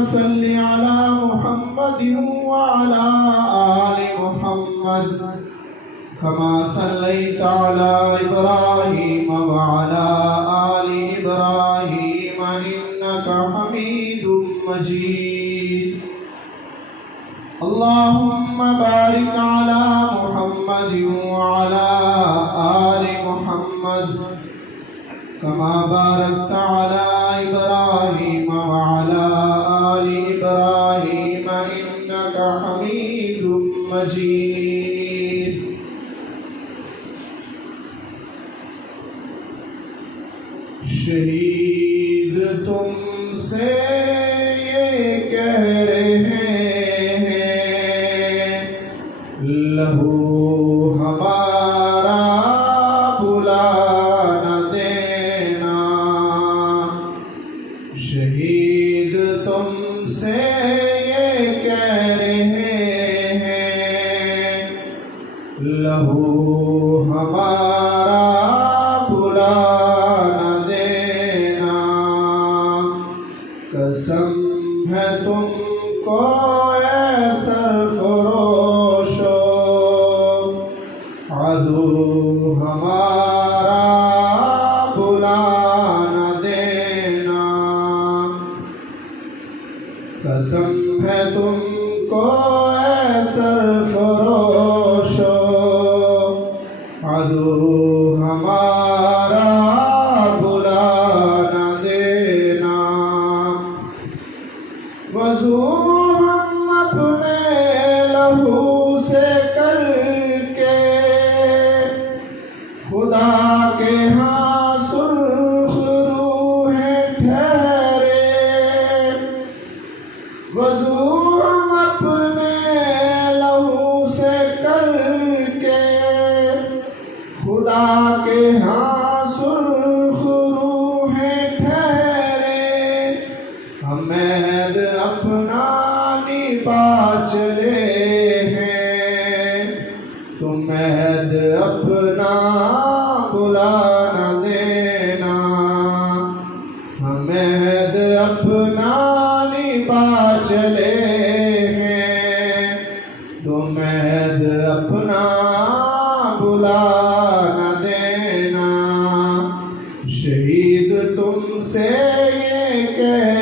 صل على محمد وعلى آل محمد كما صليت على إبراهيم وعلى آل إبراهيم إنك حميد مجيد اللهم بارك على محمد وعلى آل محمد كما باركت على إبراهيم وعلى آل إبراهيم إنك حميد مجيد شہید تم سے یہ کہہ رہے ہیں لہو ہمارا بلا نہ دینا شہید تم سے یہ کہہ رہے ہیں لہو ہمارا بلا قسم ہے تم کو اے سرفروشو عدو ہمارا بلا نہ دینا قسم ہے تم کو اے سرفروشو عدو ہمارا بلا نہ دینا وضو ہم اپنے لہو سے کر کے خدا کے ہاں سرخ روحیں ٹھہرے وضو ہم اپنے لہو سے کر کے خدا کے ہاں سرخ روحیں ٹھہرے ہمیں اپنا نبھا چلے ہیں تم عہد اپنا بھلا نہ دینا ہم عہد اپنا نبھا چلے ہیں تم عہد اپنا بھلا نہ دینا شہید تم سے یہ کہہ